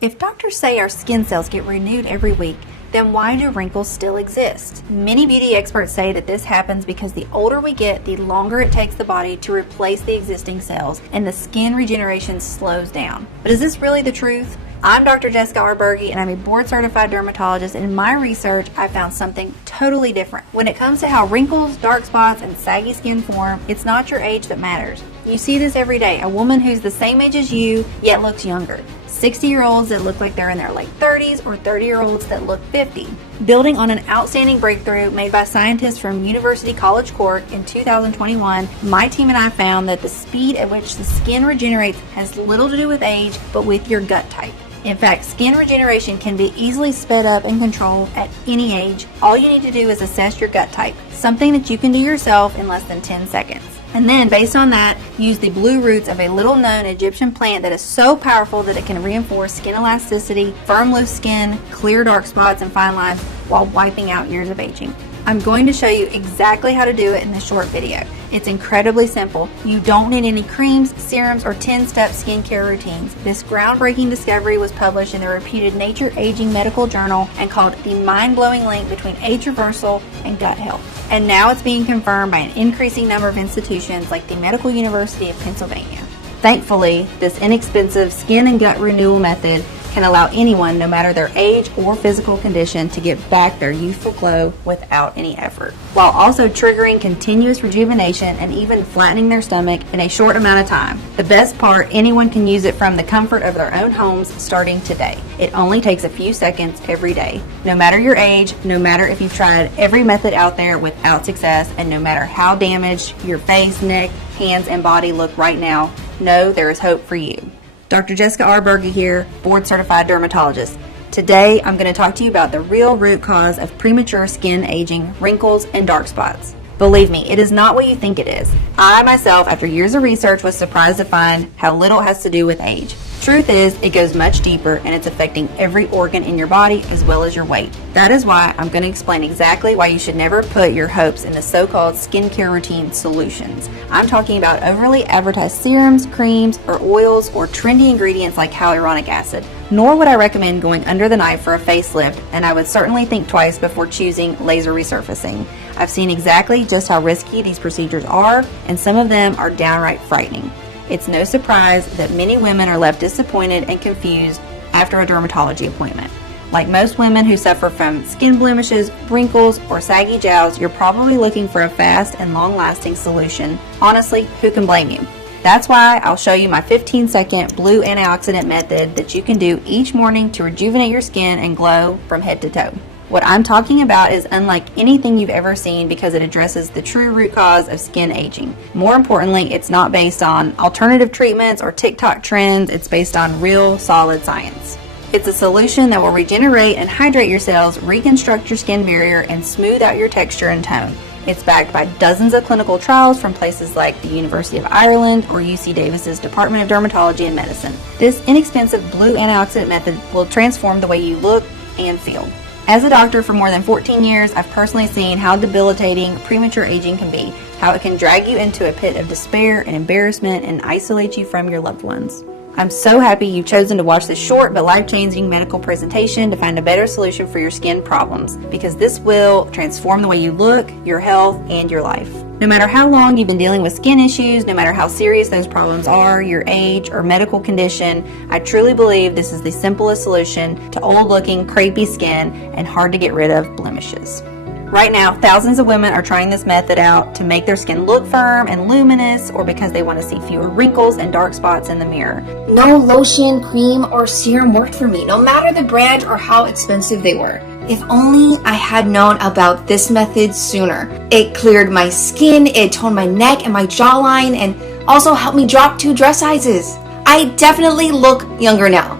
If doctors say our skin cells get renewed every week, then why do wrinkles still exist? Many beauty experts say that this happens because the older we get, the longer it takes the body to replace the existing cells, and the skin regeneration slows down. But is this really the truth? I'm Dr. Jessica Arberge, and I'm a board-certified dermatologist, and in my research, I found something totally different. When it comes to how wrinkles, dark spots, and saggy skin form, it's not your age that matters. You see this every day, a woman who's the same age as you, yet looks younger. 60-year-olds that look like they're in their late 30s or 30-year-olds that look 50. Building on an outstanding breakthrough made by scientists from University College Cork in 2021, my team and I found that the speed at which the skin regenerates has little to do with age, but with your gut type. In fact, skin regeneration can be easily sped up and controlled at any age. All you need to do is assess your gut type, something that you can do yourself in less than 10 seconds. And then, based on that, use the blue roots of a little-known Egyptian plant that is so powerful that it can reinforce skin elasticity, firm loose skin, clear dark spots and fine lines while wiping out years of aging. I'm going to show you exactly how to do it in this short video. It's incredibly simple. You don't need any creams, serums, or 10-step skincare routines. This groundbreaking discovery was published in the reputed Nature Aging Medical Journal and called the mind-blowing link between age reversal and gut health. And now it's being confirmed by an increasing number of institutions like the Medical University of Pennsylvania. Thankfully, this inexpensive skin and gut renewal method can allow anyone, no matter their age or physical condition, to get back their youthful glow without any effort, while also triggering continuous rejuvenation and even flattening their stomach in a short amount of time. The best part, anyone can use it from the comfort of their own homes starting today. It only takes a few seconds every day. No matter your age, no matter if you've tried every method out there without success, and no matter how damaged your face, neck, hands, and body look right now, know there is hope for you. Dr. Jessica Arberge here, board-certified dermatologist. Today, I'm going to talk to you about the real root cause of premature skin aging, wrinkles, and dark spots. Believe me, it is not what you think it is. I, myself, after years of research, was surprised to find how little it has to do with age. Truth is, it goes much deeper, and it's affecting every organ in your body as well as your weight. That is why I'm going to explain exactly why you should never put your hopes in the so-called skincare routine solutions. I'm talking about overly advertised serums, creams, or oils, or trendy ingredients like hyaluronic acid. Nor would I recommend going under the knife for a facelift, and I would certainly think twice before choosing laser resurfacing. I've seen exactly just how risky these procedures are, and some of them are downright frightening. It's no surprise that many women are left disappointed and confused after a dermatology appointment. Like most women who suffer from skin blemishes, wrinkles, or saggy jowls, you're probably looking for a fast and long-lasting solution. Honestly, who can blame you? That's why I'll show you my 15-second blue antioxidant method that you can do each morning to rejuvenate your skin and glow from head to toe. What I'm talking about is unlike anything you've ever seen because it addresses the true root cause of skin aging. More importantly, it's not based on alternative treatments or TikTok trends. It's based on real, solid science. It's a solution that will regenerate and hydrate your cells, reconstruct your skin barrier, and smooth out your texture and tone. It's backed by dozens of clinical trials from places like the University of Ireland or UC Davis's Department of Dermatology and Medicine. This inexpensive blue antioxidant method will transform the way you look and feel. As a doctor for more than 14 years, I've personally seen how debilitating premature aging can be, how it can drag you into a pit of despair and embarrassment and isolate you from your loved ones. I'm so happy you've chosen to watch this short but life-changing medical presentation to find a better solution for your skin problems, because this will transform the way you look, your health, and your life. No matter how long you've been dealing with skin issues, no matter how serious those problems are, your age, or medical condition, I truly believe this is the simplest solution to old-looking, crepey skin and hard-to-get-rid-of blemishes. Right now, thousands of women are trying this method out to make their skin look firm and luminous, or because they want to see fewer wrinkles and dark spots in the mirror. No lotion, cream, or serum worked for me, no matter the brand or how expensive they were. If only I had known about this method sooner. It cleared my skin, it toned my neck and my jawline, and also helped me drop 2 dress sizes. I definitely look younger now.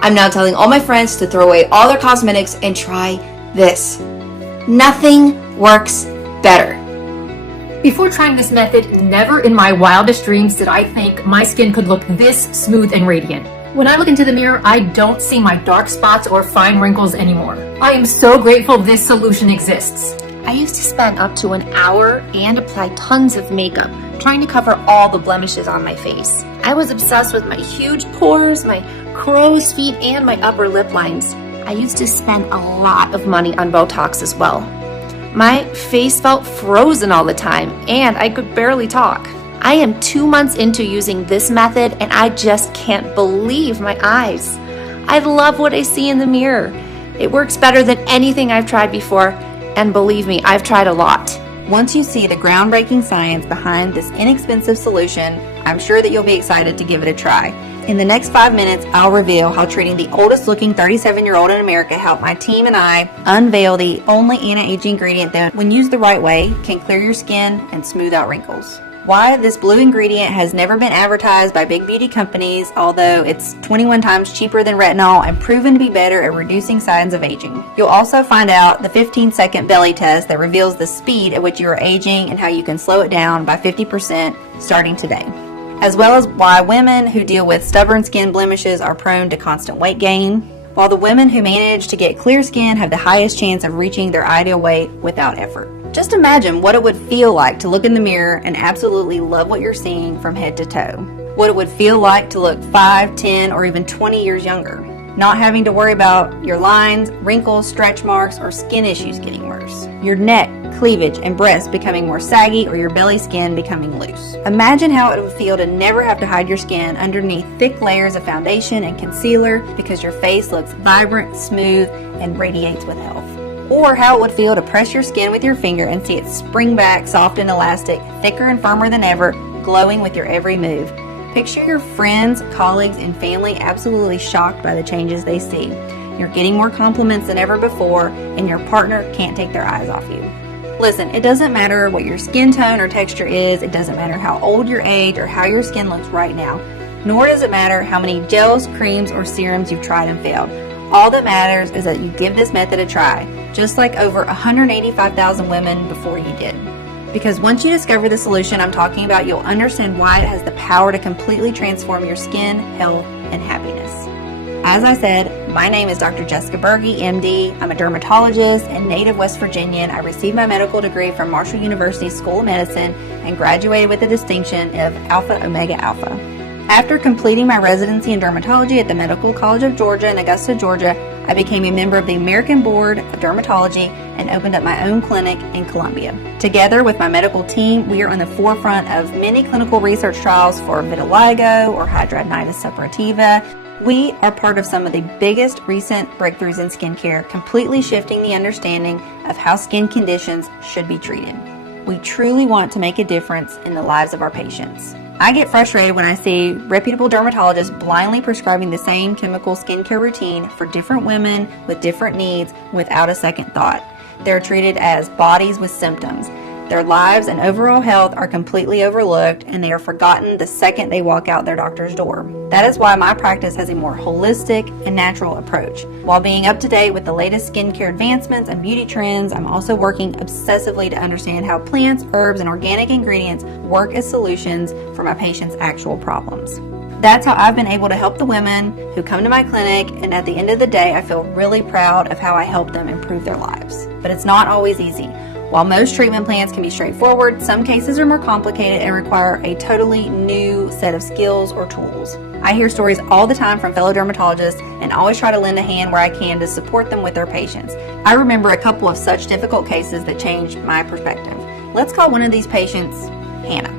I'm now telling all my friends to throw away all their cosmetics and try this. Nothing works better. Before trying this method, never in my wildest dreams did I think my skin could look this smooth and radiant. When I look into the mirror, I don't see my dark spots or fine wrinkles anymore. I am so grateful this solution exists. I used to spend up to an hour and apply tons of makeup trying to cover all the blemishes on my face. I was obsessed with my huge pores, my crow's feet, and my upper lip lines. I used to spend a lot of money on Botox as well. My face felt frozen all the time, and I could barely talk. I am 2 months into using this method, and I just can't believe my eyes. I love what I see in the mirror. It works better than anything I've tried before, and believe me, I've tried a lot. Once you see the groundbreaking science behind this inexpensive solution, I'm sure that you'll be excited to give it a try. In the next 5 minutes, I'll reveal how treating the oldest looking 37-year-old in America helped my team and I unveil the only anti-aging ingredient that, when used the right way, can clear your skin and smooth out wrinkles. Why this blue ingredient has never been advertised by big beauty companies, although it's 21 times cheaper than retinol and proven to be better at reducing signs of aging. You'll also find out the 15-second belly test that reveals the speed at which you are aging and how you can slow it down by 50% starting today, as well as why women who deal with stubborn skin blemishes are prone to constant weight gain, while the women who manage to get clear skin have the highest chance of reaching their ideal weight without effort. Just imagine what it would feel like to look in the mirror and absolutely love what you're seeing from head to toe. What it would feel like to look 5, 10, or even 20 years younger. Not having to worry about your lines, wrinkles, stretch marks, or skin issues getting worse. Your neck, cleavage, and breasts becoming more saggy, or your belly skin becoming loose. Imagine how it would feel to never have to hide your skin underneath thick layers of foundation and concealer because your face looks vibrant, smooth, and radiates with health. Or how it would feel to press your skin with your finger and see it spring back soft and elastic, thicker and firmer than ever, glowing with your every move. Picture your friends, colleagues, and family absolutely shocked by the changes they see. You're getting more compliments than ever before, and your partner can't take their eyes off you. Listen, it doesn't matter what your skin tone or texture is, it doesn't matter how old your age or how your skin looks right now, nor does it matter how many gels, creams, or serums you've tried and failed. All that matters is that you give this method a try, just like over 185,000 women before you did. Because once you discover the solution I'm talking about, you'll understand why it has the power to completely transform your skin, health, and happiness. As I said, my name is Dr. Jessica Berge, MD. I'm a dermatologist and native West Virginian. I received my medical degree from Marshall University School of Medicine and graduated with the distinction of Alpha Omega Alpha. After completing my residency in dermatology at the Medical College of Georgia in Augusta, Georgia, I became a member of the American Board of Dermatology and opened up my own clinic in Columbia. Together with my medical team, we are on the forefront of many clinical research trials for vitiligo or hidradenitis suppurativa. We are part of some of the biggest recent breakthroughs in skincare, completely shifting the understanding of how skin conditions should be treated. We truly want to make a difference in the lives of our patients. I get frustrated when I see reputable dermatologists blindly prescribing the same chemical skincare routine for different women with different needs without a second thought. They're treated as bodies with symptoms. Their lives and overall health are completely overlooked, and they are forgotten the second they walk out their doctor's door. That is why my practice has a more holistic and natural approach. While being up to date with the latest skincare advancements and beauty trends, I'm also working obsessively to understand how plants, herbs, and organic ingredients work as solutions for my patients' actual problems. That's how I've been able to help the women who come to my clinic, and at the end of the day, I feel really proud of how I help them improve their lives. But it's not always easy. While most treatment plans can be straightforward, some cases are more complicated and require a totally new set of skills or tools. I hear stories all the time from fellow dermatologists and always try to lend a hand where I can to support them with their patients. I remember a couple of such difficult cases that changed my perspective. Let's call one of these patients Hannah.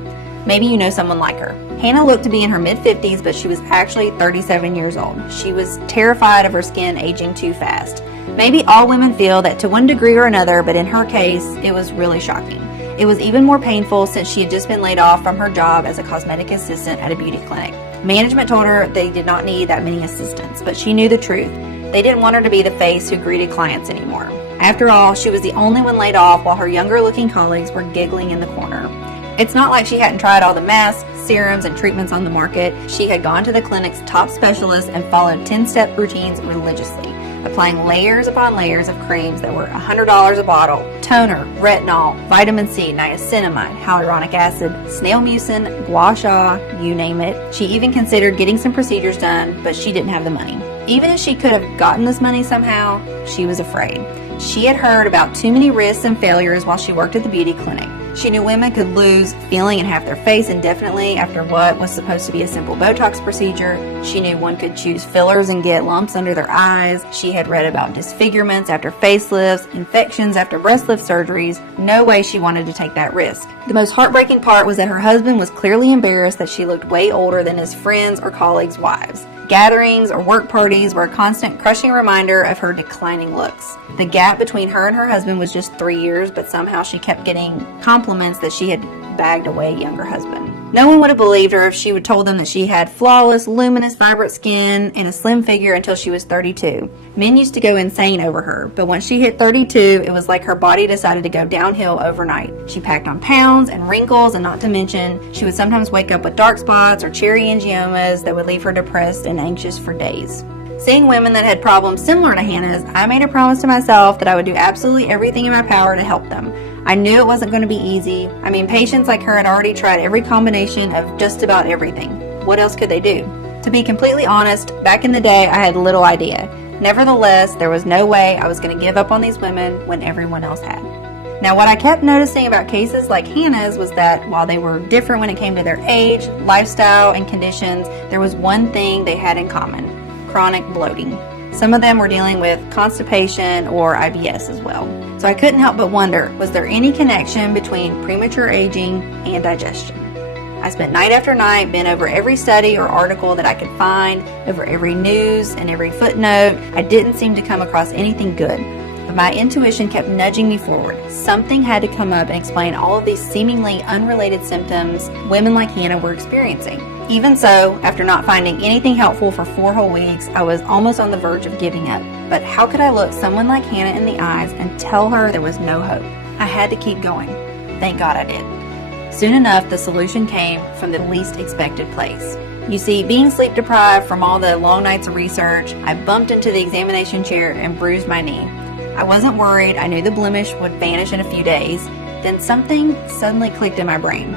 Maybe you know someone like her. Hannah looked to be in her mid-50s, but she was actually 37 years old. She was terrified of her skin aging too fast. Maybe all women feel that to one degree or another, but in her case, it was really shocking. It was even more painful since she had just been laid off from her job as a cosmetic assistant at a beauty clinic. Management told her they did not need that many assistants, but she knew the truth. They didn't want her to be the face who greeted clients anymore. After all, she was the only one laid off while her younger-looking colleagues were giggling in the corner. It's not like she hadn't tried all the masks, serums, and treatments on the market. She had gone to the clinic's top specialists and followed 10-step routines religiously, applying layers upon layers of creams that were $100 a bottle: toner, retinol, vitamin C, niacinamide, hyaluronic acid, snail mucin, gua sha, you name it. She even considered getting some procedures done, but she didn't have the money. Even if she could have gotten this money somehow, she was afraid. She had heard about too many risks and failures while she worked at the beauty clinic. She knew women could lose feeling in half their face indefinitely after what was supposed to be a simple Botox procedure. She knew one could choose fillers and get lumps under their eyes. She had read about disfigurements after facelifts, infections after breast lift surgeries. No way she wanted to take that risk. The most heartbreaking part was that her husband was clearly embarrassed that she looked way older than his friends' or colleagues' wives. Gatherings or work parties were a constant crushing reminder of her declining looks. The gap between her and her husband was just 3 years, but somehow she kept getting compliments that she had bagged away a younger husband. No one would have believed her if she would told them that she had flawless, luminous, vibrant skin and a slim figure until she was 32. Men used to go insane over her, but once she hit 32, it was like her body decided to go downhill overnight. She packed on pounds and wrinkles, and not to mention, she would sometimes wake up with dark spots or cherry angiomas that would leave her depressed and anxious for days. Seeing women that had problems similar to Hannah's, I made a promise to myself that I would do absolutely everything in my power to help them. I knew it wasn't going to be easy. I mean, patients like her had already tried every combination of just about everything. What else could they do? To be completely honest, back in the day, I had little idea. Nevertheless, there was no way I was going to give up on these women when everyone else had. Now, what I kept noticing about cases like Hannah's was that while they were different when it came to their age, lifestyle, and conditions, there was one thing they had in common: chronic bloating. Some of them were dealing with constipation or IBS as well. So I couldn't help but wonder, was there any connection between premature aging and digestion? I spent night after night, bent over every study or article that I could find, over every news and every footnote. I didn't seem to come across anything good. But my intuition kept nudging me forward. Something had to come up and explain all of these seemingly unrelated symptoms women like Hannah were experiencing. Even so, after not finding anything helpful for 4 whole weeks, I was almost on the verge of giving up. But how could I look someone like Hannah in the eyes and tell her there was no hope? I had to keep going. Thank God I did. Soon enough, the solution came from the least expected place. You see, being sleep deprived from all the long nights of research, I bumped into the examination chair and bruised my knee. I wasn't worried. I knew the blemish would vanish in a few days. Then something suddenly clicked in my brain.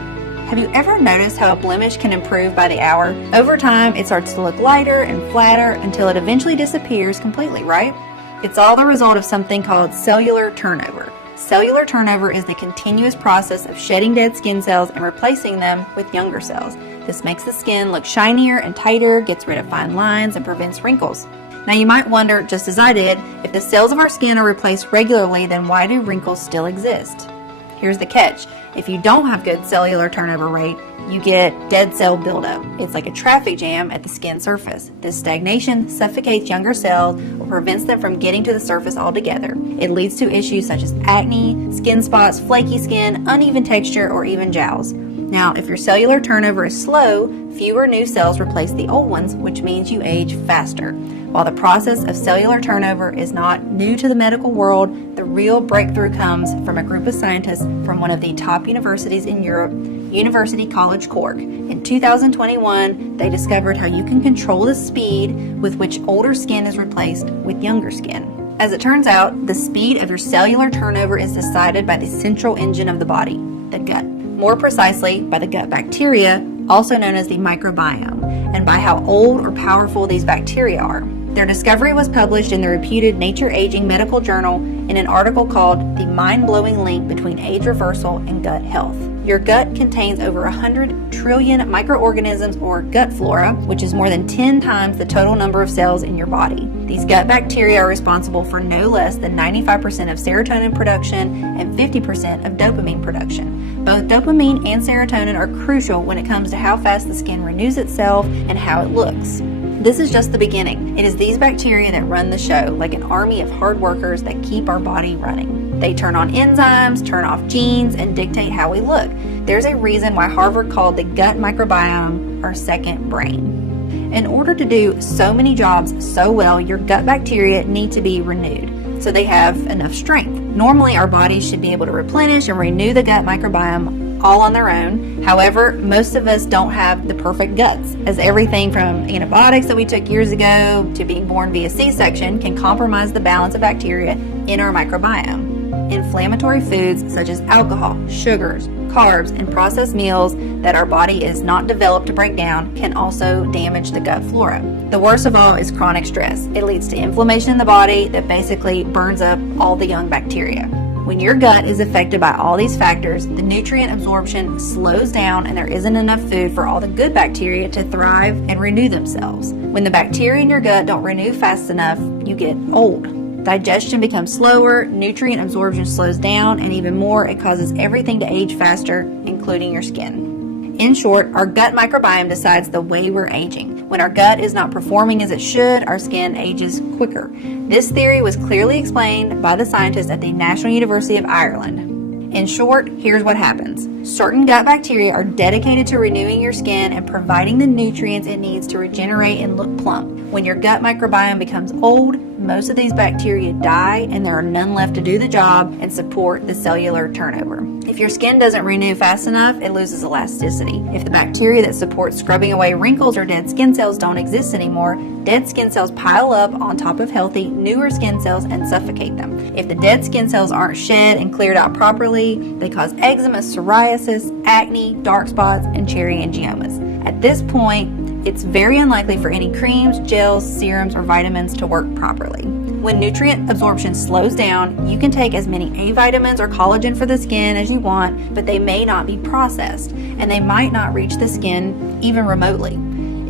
Have you ever noticed how a blemish can improve by the hour? Over time, it starts to look lighter and flatter until it eventually disappears completely, right? It's all the result of something called cellular turnover. Cellular turnover is the continuous process of shedding dead skin cells and replacing them with younger cells. This makes the skin look shinier and tighter, gets rid of fine lines, and prevents wrinkles. Now you might wonder, just as I did, if the cells of our skin are replaced regularly, then why do wrinkles still exist? Here's the catch. If you don't have good cellular turnover rate, you get dead cell buildup. It's like a traffic jam at the skin surface. This stagnation suffocates younger cells or prevents them from getting to the surface altogether. It leads to issues such as acne, skin spots, flaky skin, uneven texture, or even jowls. Now, if your cellular turnover is slow, fewer new cells replace the old ones, which means you age faster. While the process of cellular turnover is not new to the medical world, the real breakthrough comes from a group of scientists from one of the top universities in Europe, University College Cork. In 2021, they discovered how you can control the speed with which older skin is replaced with younger skin. As it turns out, the speed of your cellular turnover is decided by the central engine of the body, the gut. More precisely, by the gut bacteria, also known as the microbiome, and by how old or powerful these bacteria are. Their discovery was published in the reputed Nature Aging medical journal in an article called The Mind-Blowing Link Between Age Reversal and Gut Health. Your gut contains over 100 trillion microorganisms, or gut flora, which is more than 10 times the total number of cells in your body. These gut bacteria are responsible for no less than 95% of serotonin production and 50% of dopamine production. Both dopamine and serotonin are crucial when it comes to how fast the skin renews itself and how it looks. This is just the beginning. It is these bacteria that run the show, like an army of hard workers that keep our body running. They turn on enzymes, turn off genes, and dictate how we look. There's a reason why Harvard called the gut microbiome our second brain. In order to do so many jobs so well, your gut bacteria need to be renewed, so they have enough strength. Normally, our bodies should be able to replenish and renew the gut microbiome all on their own. However, most of us don't have the perfect guts, as everything from antibiotics that we took years ago to being born via C-section can compromise the balance of bacteria in our microbiome. Inflammatory foods such as alcohol, sugars, carbs, and processed meals that our body is not developed to break down can also damage the gut flora. The worst of all is chronic stress. It leads to inflammation in the body that basically burns up all the young bacteria. When your gut is affected by all these factors, the nutrient absorption slows down and there isn't enough food for all the good bacteria to thrive and renew themselves. When the bacteria in your gut don't renew fast enough, you get old. Digestion becomes slower, nutrient absorption slows down, and even more, it causes everything to age faster, including your skin. In short, our gut microbiome decides the way we're aging. When our gut is not performing as it should, our skin ages quicker. This theory was clearly explained by the scientists at the National University of Ireland. In short, here's what happens. Certain gut bacteria are dedicated to renewing your skin and providing the nutrients it needs to regenerate and look plump. When your gut microbiome becomes old, most of these bacteria die and there are none left to do the job and support the cellular turnover. If your skin doesn't renew fast enough, it loses elasticity. If the bacteria that support scrubbing away wrinkles or dead skin cells don't exist anymore, dead skin cells pile up on top of healthy, newer skin cells and suffocate them. If the dead skin cells aren't shed and cleared out properly, they cause eczema, psoriasis, acne, dark spots, and cherry angiomas. At this point, it's very unlikely for any creams, gels, serums, or vitamins to work properly. When nutrient absorption slows down, you can take as many A vitamins or collagen for the skin as you want, but they may not be processed, and they might not reach the skin even remotely.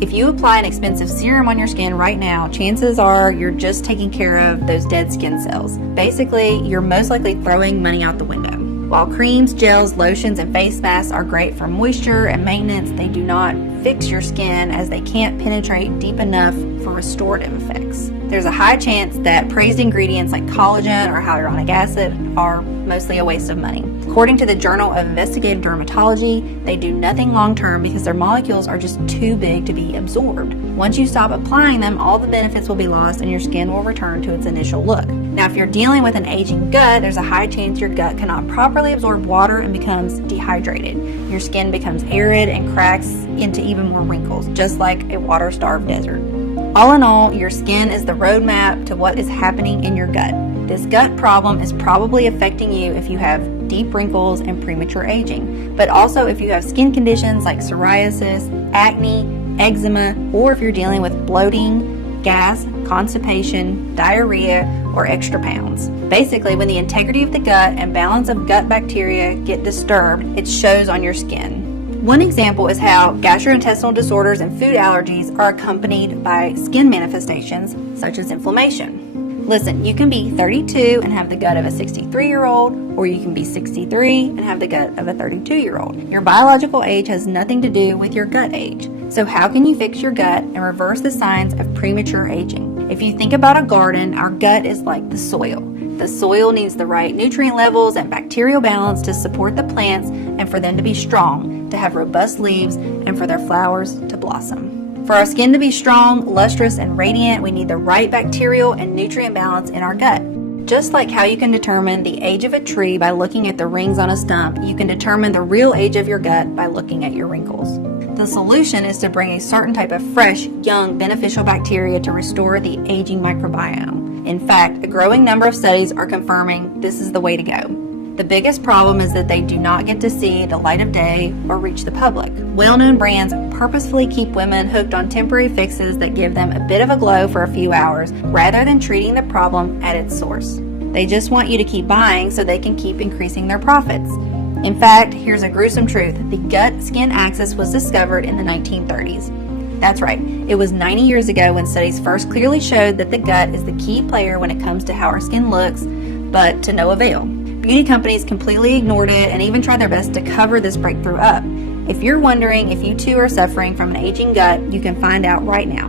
If you apply an expensive serum on your skin right now, chances are you're just taking care of those dead skin cells. Basically, you're most likely throwing money out the window. While creams, gels, lotions, and face masks are great for moisture and maintenance, they do not fix your skin as they can't penetrate deep enough for restorative effects. There's a high chance that praised ingredients like collagen or hyaluronic acid are mostly a waste of money. According to the Journal of Investigative Dermatology, they do nothing long-term because their molecules are just too big to be absorbed. Once you stop applying them, all the benefits will be lost and your skin will return to its initial look. Now, if you're dealing with an aging gut, there's a high chance your gut cannot properly absorb water and becomes dehydrated. Your skin becomes arid and cracks into even more wrinkles, just like a water-starved desert. All in all, your skin is the roadmap to what is happening in your gut. This gut problem is probably affecting you if you have deep wrinkles and premature aging, but also if you have skin conditions like psoriasis, acne, eczema, or if you're dealing with bloating, gas, constipation, diarrhea, or extra pounds. Basically, when the integrity of the gut and balance of gut bacteria get disturbed, it shows on your skin. One example is how gastrointestinal disorders and food allergies are accompanied by skin manifestations such as inflammation. Listen, you can be 32 and have the gut of a 63-year-old, or you can be 63 and have the gut of a 32-year-old. Your biological age has nothing to do with your gut age. So how can you fix your gut and reverse the signs of premature aging? If you think about a garden, our gut is like the soil. The soil needs the right nutrient levels and bacterial balance to support the plants and for them to be strong, to have robust leaves, and for their flowers to blossom. For our skin to be strong, lustrous, and radiant, we need the right bacterial and nutrient balance in our gut. Just like how you can determine the age of a tree by looking at the rings on a stump, you can determine the real age of your gut by looking at your wrinkles. The solution is to bring a certain type of fresh, young, beneficial bacteria to restore the aging microbiome. In fact, a growing number of studies are confirming this is the way to go. The biggest problem is that they do not get to see the light of day or reach the public. Well-known brands purposefully keep women hooked on temporary fixes that give them a bit of a glow for a few hours rather than treating the problem at its source. They just want you to keep buying so they can keep increasing their profits. In fact, here's a gruesome truth. The gut-skin axis was discovered in the 1930s. That's right, it was 90 years ago when studies first clearly showed that the gut is the key player when it comes to how our skin looks, but to no avail. Beauty companies completely ignored it and even tried their best to cover this breakthrough up. If you're wondering if you too are suffering from an aging gut, you can find out right now.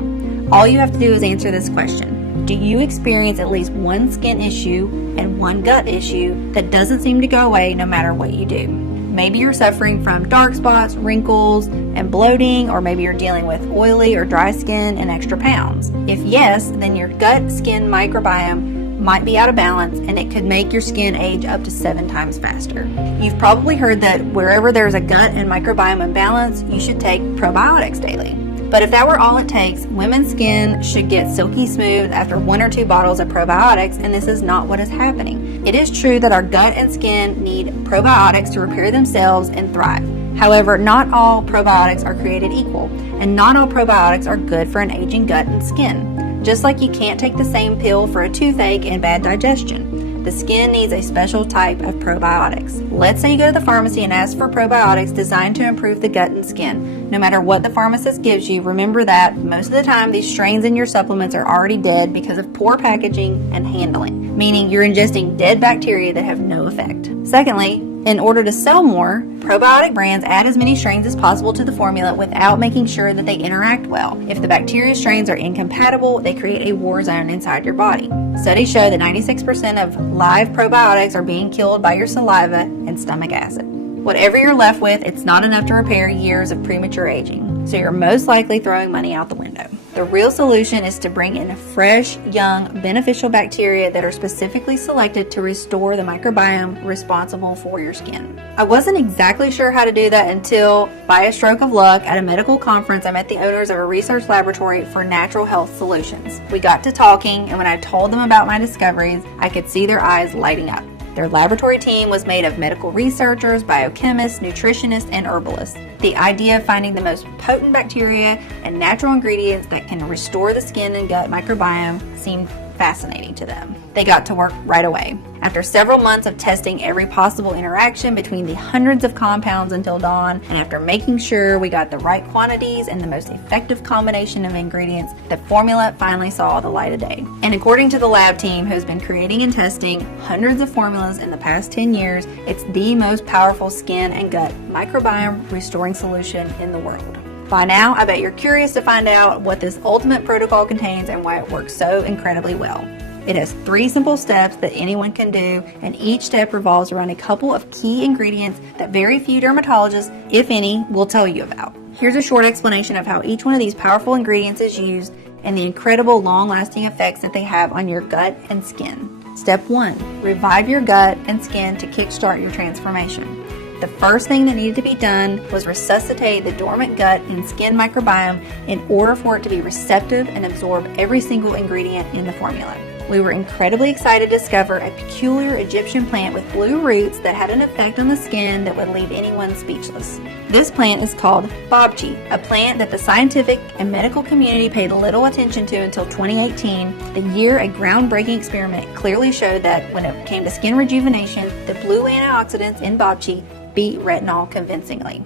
All you have to do is answer this question. Do you experience at least one skin issue and one gut issue that doesn't seem to go away no matter what you do? Maybe you're suffering from dark spots, wrinkles, and bloating, or maybe you're dealing with oily or dry skin and extra pounds. If yes, then your gut-skin microbiome might be out of balance and it could make your skin age up to 7 times faster. You've probably heard that wherever there's a gut and microbiome imbalance, you should take probiotics daily. But if that were all it takes, women's skin should get silky smooth after 1 or 2 bottles of probiotics, and this is not what is happening. It is true that our gut and skin need probiotics to repair themselves and thrive. However, not all probiotics are created equal, and not all probiotics are good for an aging gut and skin. Just like you can't take the same pill for a toothache and bad digestion. The skin needs a special type of probiotics. Let's say you go to the pharmacy and ask for probiotics designed to improve the gut and skin. No matter what the pharmacist gives you, remember that most of the time these strains in your supplements are already dead because of poor packaging and handling, meaning you're ingesting dead bacteria that have no effect. Secondly, in order to sell more, probiotic brands add as many strains as possible to the formula without making sure that they interact well. If the bacteria strains are incompatible, they create a war zone inside your body. Studies show that 96% of live probiotics are being killed by your saliva and stomach acid. Whatever you're left with, it's not enough to repair years of premature aging, so you're most likely throwing money out the window. The real solution is to bring in fresh, young, beneficial bacteria that are specifically selected to restore the microbiome responsible for your skin. I wasn't exactly sure how to do that until, by a stroke of luck, at a medical conference, I met the owners of a research laboratory for natural health solutions. We got to talking, and when I told them about my discoveries, I could see their eyes lighting up. Their laboratory team was made of medical researchers, biochemists, nutritionists, and herbalists. The idea of finding the most potent bacteria and natural ingredients that can restore the skin and gut microbiome seemed fascinating to them. They got to work right away. After several months of testing every possible interaction between the hundreds of compounds until dawn, and after making sure we got the right quantities and the most effective combination of ingredients, the formula finally saw the light of day. And according to the lab team who's been creating and testing hundreds of formulas in the past 10 years, it's the most powerful skin and gut microbiome restoring solution in the world. By now, I bet you're curious to find out what this ultimate protocol contains and why it works so incredibly well. It has 3 simple steps that anyone can do, and each step revolves around a couple of key ingredients that very few dermatologists, if any, will tell you about. Here's a short explanation of how each one of these powerful ingredients is used and the incredible long-lasting effects that they have on your gut and skin. Step 1. Revive your gut and skin to kickstart your transformation. The first thing that needed to be done was resuscitate the dormant gut and skin microbiome in order for it to be receptive and absorb every single ingredient in the formula. We were incredibly excited to discover a peculiar Egyptian plant with blue roots that had an effect on the skin that would leave anyone speechless. This plant is called bobchi, a plant that the scientific and medical community paid little attention to until 2018, the year a groundbreaking experiment clearly showed that when it came to skin rejuvenation, the blue antioxidants in bobchi beat retinol convincingly.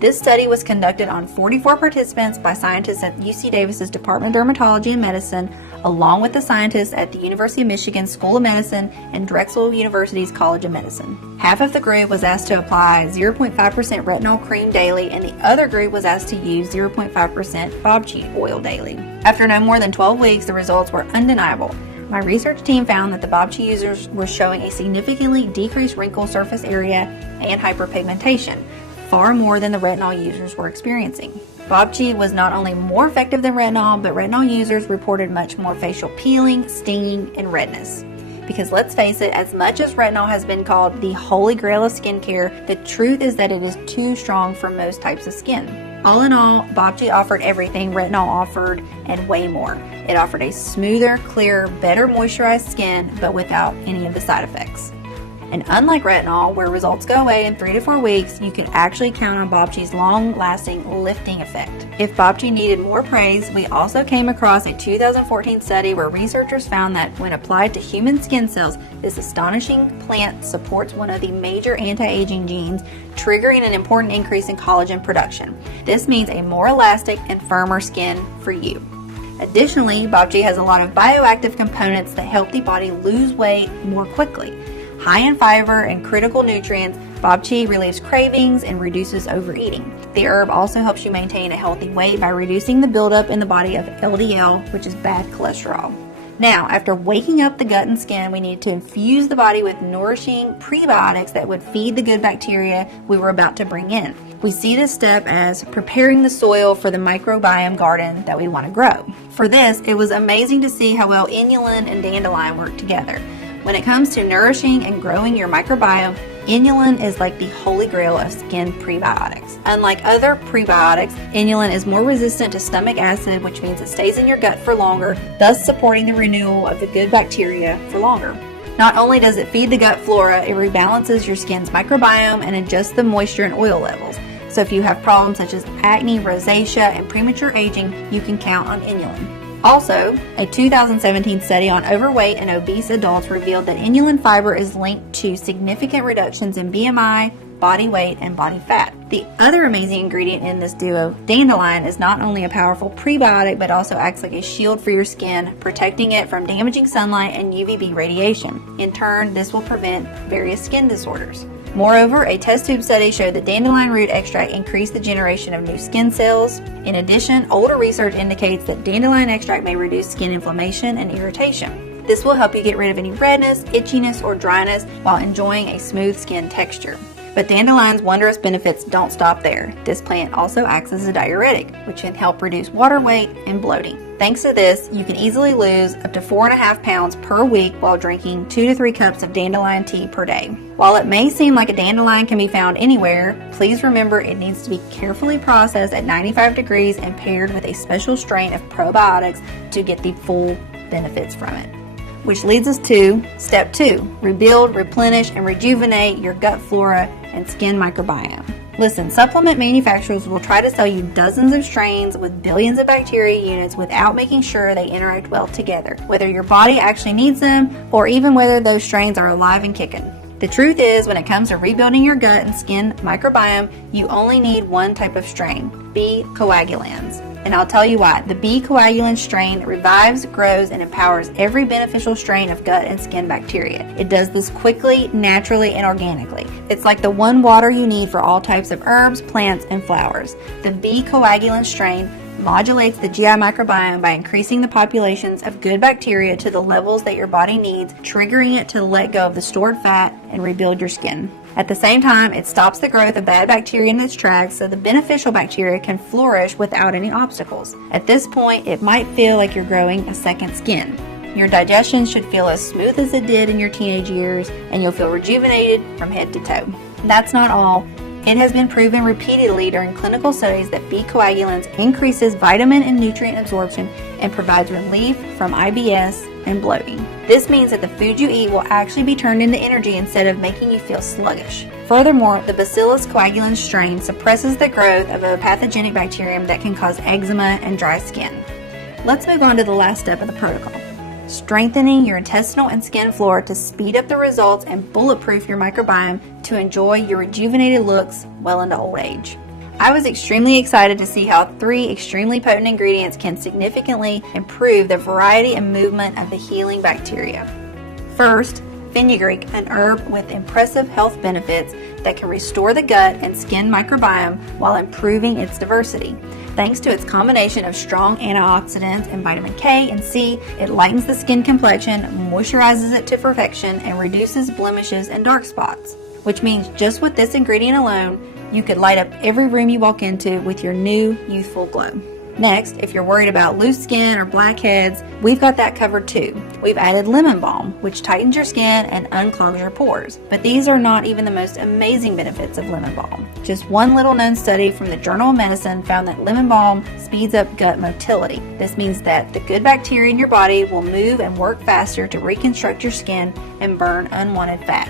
This study was conducted on 44 participants by scientists at UC Davis's Department of Dermatology and Medicine, along with the scientists at the University of Michigan School of Medicine and Drexel University's College of Medicine. Half of the group was asked to apply 0.5% retinol cream daily, and the other group was asked to use 0.5% bobchi oil daily. After no more than 12 weeks, the results were undeniable. My research team found that the bobchi users were showing a significantly decreased wrinkle surface area and hyperpigmentation, far more than the retinol users were experiencing. Bobchi was not only more effective than retinol, but retinol users reported much more facial peeling, stinging, and redness. Because let's face it, as much as retinol has been called the holy grail of skincare, the truth is that it is too strong for most types of skin. All in all, bobchi offered everything retinol offered and way more. It offered a smoother, clearer, better moisturized skin, but without any of the side effects. And unlike retinol, where results go away in 3 to 4 weeks, you can actually count on bobchi's long-lasting lifting effect. If bobchi needed more praise, we also came across a 2014 study where researchers found that when applied to human skin cells, this astonishing plant supports one of the major anti-aging genes, triggering an important increase in collagen production. This means a more elastic and firmer skin for you. Additionally, bobchi has a lot of bioactive components that help the body lose weight more quickly. High in fiber and critical nutrients, bobchi relieves cravings and reduces overeating. The herb also helps you maintain a healthy weight by reducing the buildup in the body of LDL, which is bad cholesterol. Now, after waking up the gut and skin, we need to infuse the body with nourishing prebiotics that would feed the good bacteria we were about to bring in. We see this step as preparing the soil for the microbiome garden that we want to grow. For this, it was amazing to see how well inulin and dandelion work together. When it comes to nourishing and growing your microbiome, inulin is like the holy grail of skin prebiotics. Unlike other prebiotics, inulin is more resistant to stomach acid, which means it stays in your gut for longer, thus supporting the renewal of the good bacteria for longer. Not only does it feed the gut flora, it rebalances your skin's microbiome and adjusts the moisture and oil levels. So if you have problems such as acne, rosacea, and premature aging, you can count on inulin. Also, a 2017 study on overweight and obese adults revealed that inulin fiber is linked to significant reductions in BMI, body weight, and body fat. The other amazing ingredient in this duo, dandelion, is not only a powerful prebiotic but also acts like a shield for your skin, protecting it from damaging sunlight and UVB radiation. In turn, this will prevent various skin disorders. Moreover, a test tube study showed that dandelion root extract increased the generation of new skin cells. In addition, older research indicates that dandelion extract may reduce skin inflammation and irritation. This will help you get rid of any redness, itchiness, or dryness while enjoying a smooth skin texture. But dandelion's wondrous benefits don't stop there. This plant also acts as a diuretic, which can help reduce water weight and bloating. Thanks to this, you can easily lose up to 4.5 pounds per week while drinking 2 to 3 cups of dandelion tea per day. While it may seem like a dandelion can be found anywhere, please remember it needs to be carefully processed at 95 degrees and paired with a special strain of probiotics to get the full benefits from it. Which leads us to step 2, rebuild, replenish, and rejuvenate your gut flora and skin microbiome. Listen, supplement manufacturers will try to sell you dozens of strains with billions of bacteria units without making sure they interact well together, whether your body actually needs them or even whether those strains are alive and kicking. The truth is, when it comes to rebuilding your gut and skin microbiome, you only need one type of strain, B. coagulans. And I'll tell you why. The B. coagulant strain revives, grows, and empowers every beneficial strain of gut and skin bacteria. It does this quickly, naturally, and organically. It's like the one water you need for all types of herbs, plants, and flowers. The B. coagulant strain modulates the GI microbiome by increasing the populations of good bacteria to the levels that your body needs, triggering it to let go of the stored fat and rebuild your skin. At the same time, it stops the growth of bad bacteria in its tracks so the beneficial bacteria can flourish without any obstacles. At this point, it might feel like you're growing a second skin. Your digestion should feel as smooth as it did in your teenage years, and you'll feel rejuvenated from head to toe. That's not all. It has been proven repeatedly during clinical studies that B. coagulans increases vitamin and nutrient absorption and provides relief from IBS and bloating. This means that the food you eat will actually be turned into energy instead of making you feel sluggish. Furthermore, the Bacillus coagulans strain suppresses the growth of a pathogenic bacterium that can cause eczema and dry skin. Let's move on to the last step of the protocol. Strengthening your intestinal and skin flora to speed up the results and bulletproof your microbiome to enjoy your rejuvenated looks well into old age. I was extremely excited to see how 3 extremely potent ingredients can significantly improve the variety and movement of the healing bacteria. First, fenugreek, an herb with impressive health benefits that can restore the gut and skin microbiome while improving its diversity. Thanks to its combination of strong antioxidants and vitamin K and C, it lightens the skin complexion, moisturizes it to perfection, and reduces blemishes and dark spots. Which means just with this ingredient alone, you could light up every room you walk into with your new youthful glow. Next, if you're worried about loose skin or blackheads, we've got that covered too. We've added lemon balm, which tightens your skin and unclogs your pores. But these are not even the most amazing benefits of lemon balm. Just one little known study from the Journal of Medicine found that lemon balm speeds up gut motility. This means that the good bacteria in your body will move and work faster to reconstruct your skin and burn unwanted fat.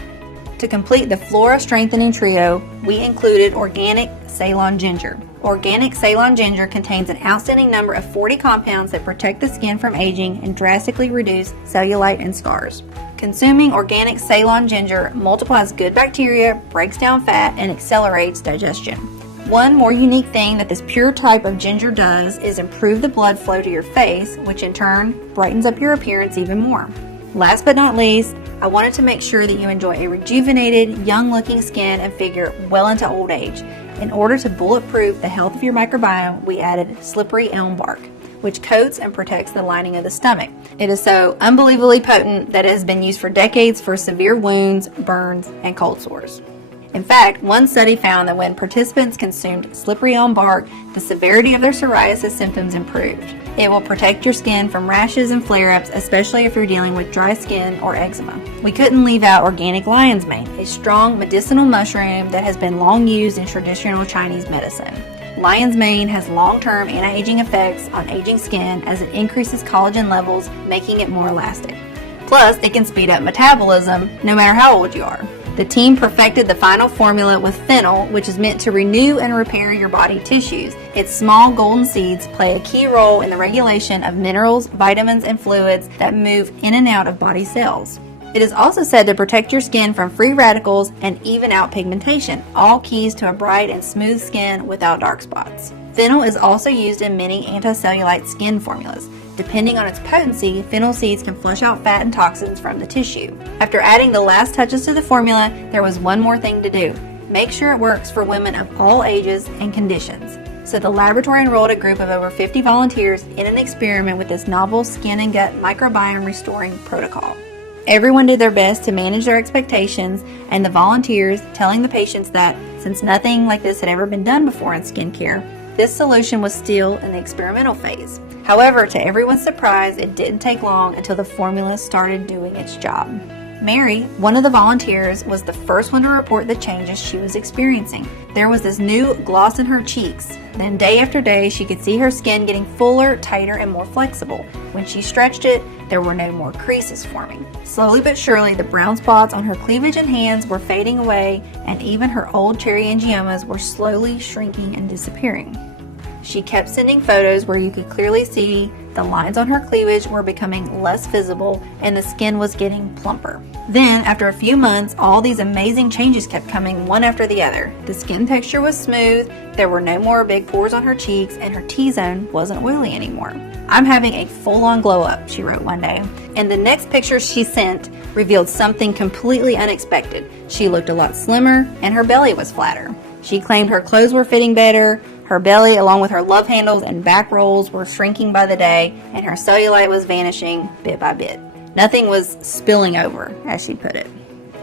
To complete the flora strengthening trio, we included organic Ceylon ginger. Organic Ceylon ginger contains an outstanding number of 40 compounds that protect the skin from aging and drastically reduce cellulite and scars. Consuming organic Ceylon ginger multiplies good bacteria, breaks down fat, and accelerates digestion. One more unique thing that this pure type of ginger does is improve the blood flow to your face, which in turn brightens up your appearance even more. Last but not least, I wanted to make sure that you enjoy a rejuvenated, young-looking skin and figure well into old age. In order to bulletproof the health of your microbiome, we added slippery elm bark, which coats and protects the lining of the stomach. It is so unbelievably potent that it has been used for decades for severe wounds, burns, and cold sores. In fact, one study found that when participants consumed slippery elm bark, the severity of their psoriasis symptoms improved. It will protect your skin from rashes and flare-ups, especially if you're dealing with dry skin or eczema. We couldn't leave out organic lion's mane, a strong medicinal mushroom that has been long used in traditional Chinese medicine. Lion's mane has long-term anti-aging effects on aging skin as it increases collagen levels, making it more elastic. Plus, it can speed up metabolism no matter how old you are. The team perfected the final formula with fennel, which is meant to renew and repair your body tissues. Its small golden seeds play a key role in the regulation of minerals, vitamins, and fluids that move in and out of body cells. It is also said to protect your skin from free radicals and even out pigmentation, all keys to a bright and smooth skin without dark spots. Fennel is also used in many anti-cellulite skin formulas. Depending on its potency, fennel seeds can flush out fat and toxins from the tissue. After adding the last touches to the formula, there was one more thing to do. Make sure it works for women of all ages and conditions. So the laboratory enrolled a group of over 50 volunteers in an experiment with this novel skin and gut microbiome restoring protocol. Everyone did their best to manage their expectations, and the volunteers telling the patients that, since nothing like this had ever been done before in skincare, this solution was still in the experimental phase. However, to everyone's surprise, it didn't take long until the formula started doing its job. Mary, one of the volunteers, was the first one to report the changes she was experiencing. There was this new gloss in her cheeks. Then day after day, she could see her skin getting fuller, tighter, and more flexible. When she stretched it, there were no more creases forming. Slowly but surely, the brown spots on her cleavage and hands were fading away, and even her old cherry angiomas were slowly shrinking and disappearing. She kept sending photos where you could clearly see the lines on her cleavage were becoming less visible and the skin was getting plumper. Then, after a few months, all these amazing changes kept coming one after the other. The skin texture was smooth, there were no more big pores on her cheeks, and her T-zone wasn't oily anymore. "I'm having a full-on glow-up," she wrote one day. And the next picture she sent revealed something completely unexpected. She looked a lot slimmer, and her belly was flatter. She claimed her clothes were fitting better, her belly, along with her love handles and back rolls, were shrinking by the day, and her cellulite was vanishing bit by bit. Nothing was spilling over, as she put it.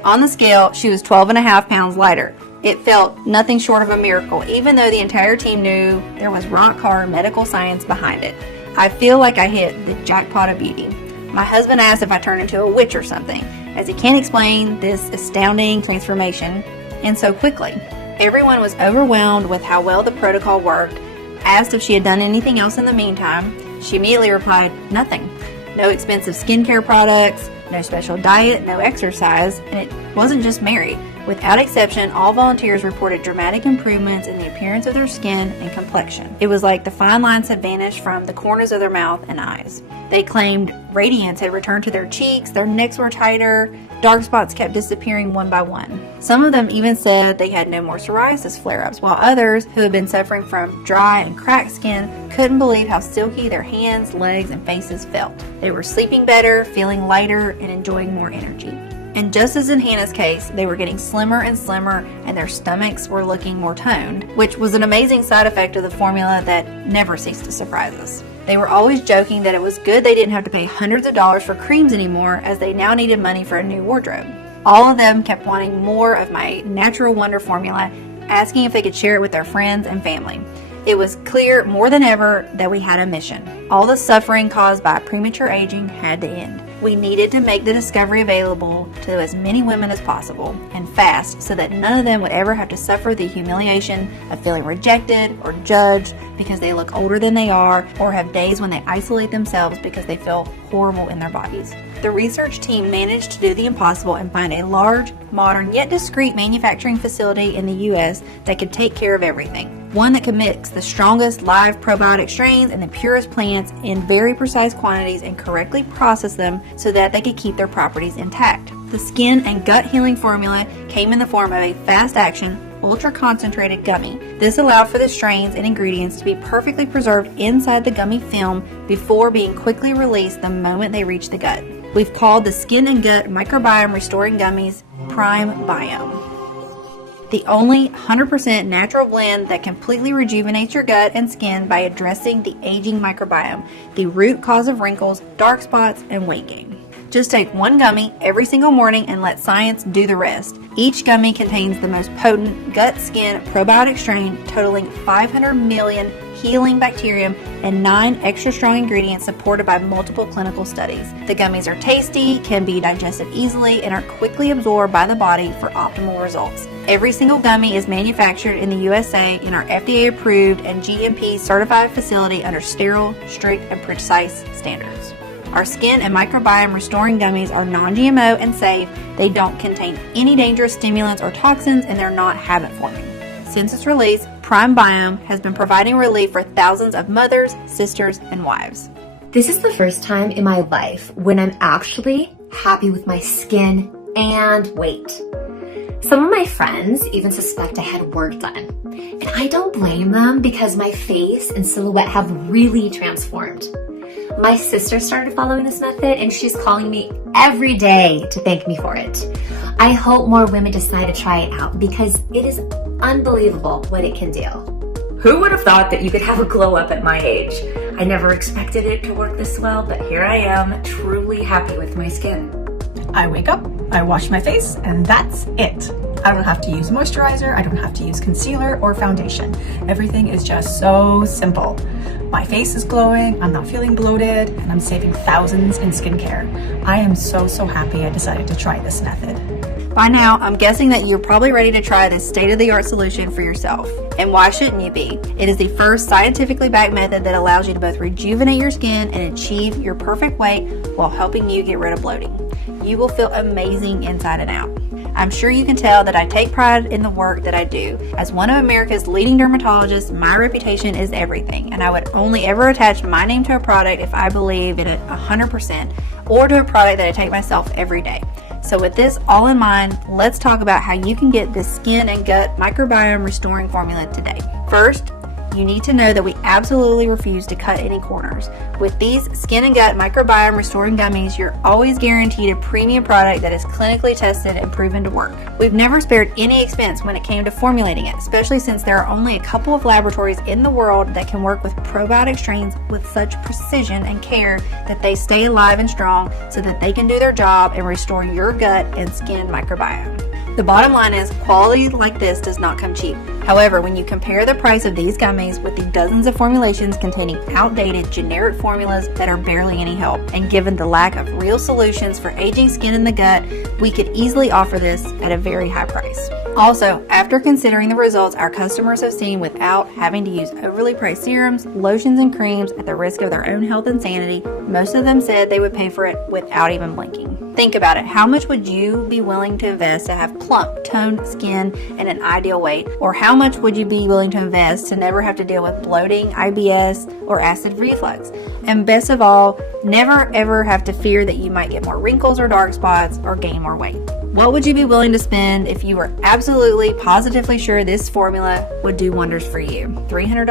On the scale, she was 12.5 pounds lighter. It felt nothing short of a miracle, even though the entire team knew there was rock-hard medical science behind it. I feel like I hit the jackpot of beauty. My husband asked if I turned into a witch or something, as he can't explain this astounding transformation, and so quickly. Everyone was overwhelmed with how well the protocol worked. Asked if she had done anything else in the meantime, she immediately replied, nothing. No expensive skincare products, no special diet, no exercise, and it wasn't just Mary. Without exception, all volunteers reported dramatic improvements in the appearance of their skin and complexion. It was like the fine lines had vanished from the corners of their mouth and eyes. They claimed radiance had returned to their cheeks, their necks were tighter, dark spots kept disappearing one by one. Some of them even said they had no more psoriasis flare-ups, while others, who had been suffering from dry and cracked skin, couldn't believe how silky their hands, legs, and faces felt. They were sleeping better, feeling lighter, and enjoying more energy. And just as in Hannah's case, they were getting slimmer and slimmer, and their stomachs were looking more toned, which was an amazing side effect of the formula that never ceased to surprise us. They were always joking that it was good they didn't have to pay hundreds of dollars for creams anymore, as they now needed money for a new wardrobe. All of them kept wanting more of my Natural Wonder formula, asking if they could share it with their friends and family. It was clear more than ever that we had a mission. All the suffering caused by premature aging had to end. We needed to make the discovery available to as many women as possible, and fast, so that none of them would ever have to suffer the humiliation of feeling rejected or judged because they look older than they are, or have days when they isolate themselves because they feel horrible in their bodies. The research team managed to do the impossible and find a large, modern, yet discreet manufacturing facility in the U.S. that could take care of everything. One that could mix the strongest live probiotic strains and the purest plants in very precise quantities and correctly process them so that they could keep their properties intact. The skin and gut healing formula came in the form of a fast-action, ultra-concentrated gummy. This allowed for the strains and ingredients to be perfectly preserved inside the gummy film before being quickly released the moment they reach the gut. We've called the Skin and Gut Microbiome Restoring Gummies Prime Biome. The only 100% natural blend that completely rejuvenates your gut and skin by addressing the aging microbiome, the root cause of wrinkles, dark spots, and weight gain. Just take one gummy every single morning and let science do the rest. Each gummy contains the most potent gut-skin probiotic strain totaling 500 million healing bacterium and 9 extra strong ingredients supported by multiple clinical studies. The gummies are tasty, can be digested easily, and are quickly absorbed by the body for optimal results. Every single gummy is manufactured in the USA in our FDA-approved and GMP certified facility under sterile, strict, and precise standards. Our skin and microbiome restoring gummies are non-GMO and safe. They don't contain any dangerous stimulants or toxins, and they're not habit forming. Since its release, Prime Biome has been providing relief for thousands of mothers, sisters, and wives. This is the first time in my life when I'm actually happy with my skin and weight. Some of my friends even suspect I had work done, and I don't blame them because my face and silhouette have really transformed. My sister started following this method and she's calling me every day to thank me for it. I hope more women decide to try it out because it is unbelievable what it can do. Who would have thought that you could have a glow up at my age? I never expected it to work this well, but here I am, truly happy with my skin. I wake up, I wash my face, and that's it. I don't have to use moisturizer, I don't have to use concealer or foundation. Everything is just so simple. My face is glowing, I'm not feeling bloated, and I'm saving thousands in skincare. I am so happy I decided to try this method. By now, I'm guessing that you're probably ready to try this state-of-the-art solution for yourself. And why shouldn't you be? It is the first scientifically backed method that allows you to both rejuvenate your skin and achieve your perfect weight while helping you get rid of bloating. You will feel amazing inside and out. I'm sure you can tell that I take pride in the work that I do. As one of America's leading dermatologists, my reputation is everything, and I would only ever attach my name to a product if I believe in it 100%, or to a product that I take myself every day. So with this all in mind, let's talk about how you can get this skin and gut microbiome restoring formula today. First, you need to know that we absolutely refuse to cut any corners. With these skin and gut microbiome restoring gummies, you're always guaranteed a premium product that is clinically tested and proven to work. We've never spared any expense when it came to formulating it, especially since there are only a couple of laboratories in the world that can work with probiotic strains with such precision and care that they stay alive and strong so that they can do their job and restore your gut and skin microbiome. The bottom line is quality like this does not come cheap. However, when you compare the price of these gummies with the dozens of formulations containing outdated generic formulas that are barely any help, and given the lack of real solutions for aging skin in the gut, we could easily offer this at a very high price. Also, after considering the results our customers have seen without having to use overly priced serums, lotions, and creams at the risk of their own health and sanity, most of them said they would pay for it without even blinking. Think about it. How much would you be willing to invest to have plump, toned skin and an ideal weight? Or how much would you be willing to invest to never have to deal with bloating, IBS, or acid reflux? And best of all, never ever have to fear that you might get more wrinkles or dark spots or gain more weight. What would you be willing to spend if you were absolutely, positively sure this formula would do wonders for you? $300,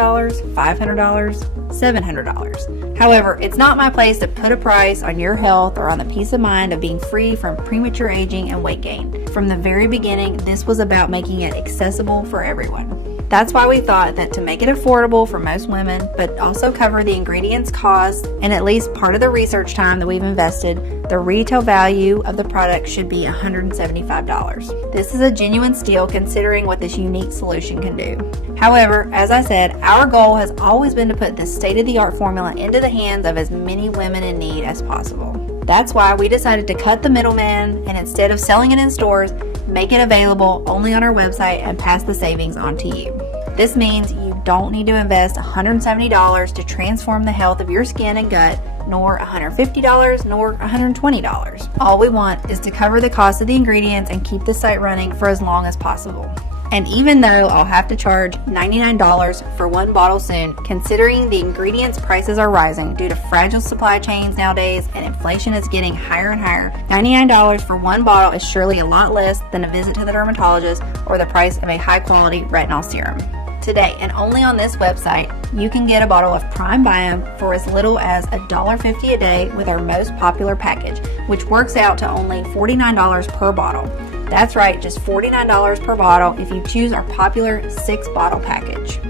$500, $700. However, it's not my place to put a price on your health or on the peace of mind of being free from premature aging and weight gain. From the very beginning, this was about making it accessible for everyone. That's why we thought that to make it affordable for most women, but also cover the ingredients cost and at least part of the research time that we've invested, the retail value of the product should be $175. This is a genuine steal considering what this unique solution can do. However, as I said, our goal has always been to put this state-of-the-art formula into the hands of as many women in need as possible. That's why we decided to cut the middleman and instead of selling it in stores, make it available only on our website and pass the savings on to you. This means you don't need to invest $170 to transform the health of your skin and gut, nor $150 nor $120. All we want is to cover the cost of the ingredients and keep the site running for as long as possible. And even though I'll have to charge $99 for one bottle soon, considering the ingredients prices are rising due to fragile supply chains nowadays and inflation is getting higher and higher, $99 for one bottle is surely a lot less than a visit to the dermatologist or the price of a high-quality retinol serum. Today, and only on this website, you can get a bottle of Prime Biome for as little as $1.50 a day with our most popular package, which works out to only $49 per bottle. That's right, just $49 per bottle if you choose our popular 6-bottle package.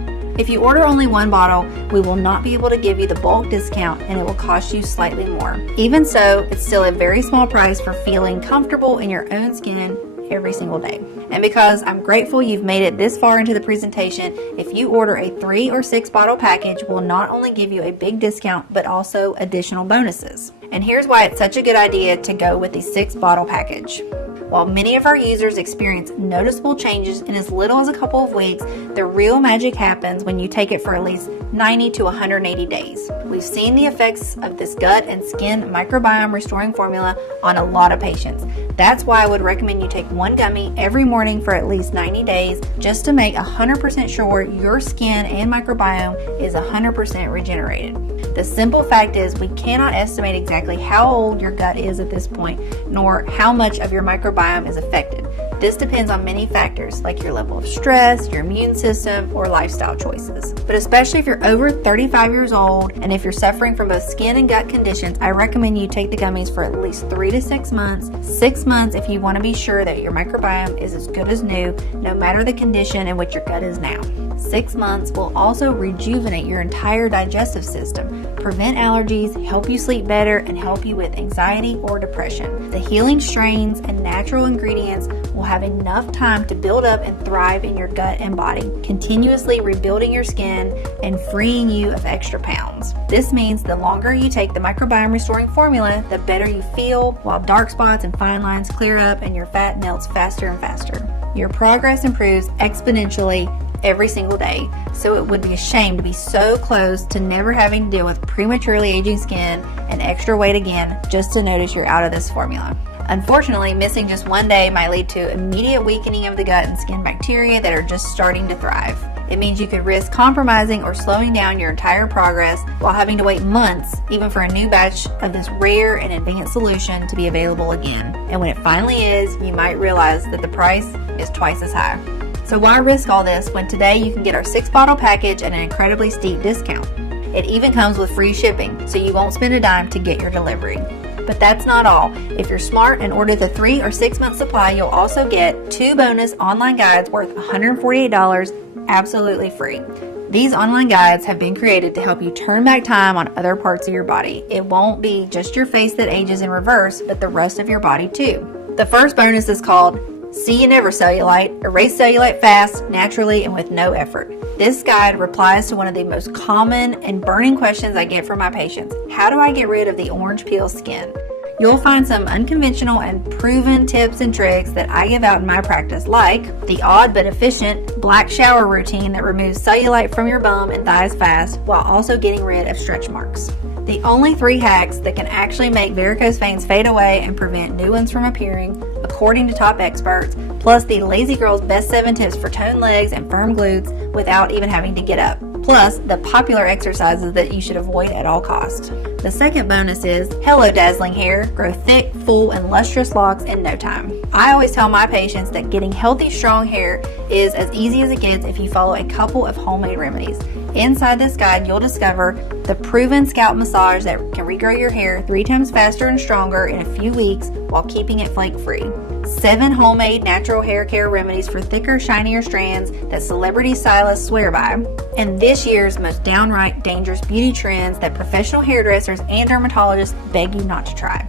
If you order only one bottle, we will not be able to give you the bulk discount and it will cost you slightly more. Even so, it's still a very small price for feeling comfortable in your own skin every single day. And because I'm grateful you've made it this far into the presentation, if you order a 3 or 6 bottle package, we'll not only give you a big discount, but also additional bonuses. And here's why it's such a good idea to go with the 6 bottle package. While many of our users experience noticeable changes in as little as a couple of weeks, the real magic happens when you take it for at least 90 to 180 days. We've seen the effects of this gut and skin microbiome restoring formula on a lot of patients. That's why I would recommend you take one gummy every morning for at least 90 days just to make 100% sure your skin and microbiome is 100% regenerated. The simple fact is we cannot estimate exactly how old your gut is at this point, nor how much of your microbiome is affected. This depends on many factors like your level of stress, your immune system, or lifestyle choices. But especially if you're over 35 years old and if you're suffering from both skin and gut conditions, I recommend you take the gummies for at least 3 to 6 months. 6 months if you want to be sure that your microbiome is as good as new, no matter the condition in which your gut is now. 6 months will also rejuvenate your entire digestive system, prevent allergies, help you sleep better, and help you with anxiety or depression. The healing strains and natural ingredients will have enough time to build up and thrive in your gut and body, continuously rebuilding your skin and freeing you of extra pounds. This means the longer you take the microbiome restoring formula, the better you feel, while dark spots and fine lines clear up and your fat melts faster and faster. Your progress improves exponentially every single day, so it would be a shame to be so close to never having to deal with prematurely aging skin and extra weight again just to notice you're out of this formula. Unfortunately, missing just one day might lead to immediate weakening of the gut and skin bacteria that are just starting to thrive. It means you could risk compromising or slowing down your entire progress while having to wait months even for a new batch of this rare and advanced solution to be available again. And when it finally is, you might realize that the price is twice as high. So why risk all this when today you can get our 6-bottle package at an incredibly steep discount? It even comes with free shipping, so you won't spend a dime to get your delivery. But that's not all. If you're smart and order the 3 or 6 month supply, you'll also get 2 bonus online guides worth $148 absolutely free. These online guides have been created to help you turn back time on other parts of your body. It won't be just your face that ages in reverse, but the rest of your body too. The first bonus is called See You Never Cellulite, Erase Cellulite Fast, Naturally, and with No Effort. This guide replies to one of the most common and burning questions I get from my patients. How do I get rid of the orange peel skin? You'll find some unconventional and proven tips and tricks that I give out in my practice, like the odd but efficient black shower routine that removes cellulite from your bum and thighs fast while also getting rid of stretch marks. The only 3 hacks that can actually make varicose veins fade away and prevent new ones from appearing, according to top experts, plus the Lazy Girl's best 7 tips for toned legs and firm glutes without even having to get up, plus the popular exercises that you should avoid at all costs. The second bonus is Hello Dazzling Hair, grow thick, full, and lustrous locks in no time. I always tell my patients that getting healthy, strong hair is as easy as it gets if you follow a couple of homemade remedies. Inside this guide, you'll discover the proven scalp massage that can regrow your hair 3 times faster and stronger in a few weeks while keeping it flake-free. 7 homemade natural hair care remedies for thicker, shinier strands that celebrity stylists swear by. And this year's most downright dangerous beauty trends that professional hairdressers and dermatologists beg you not to try.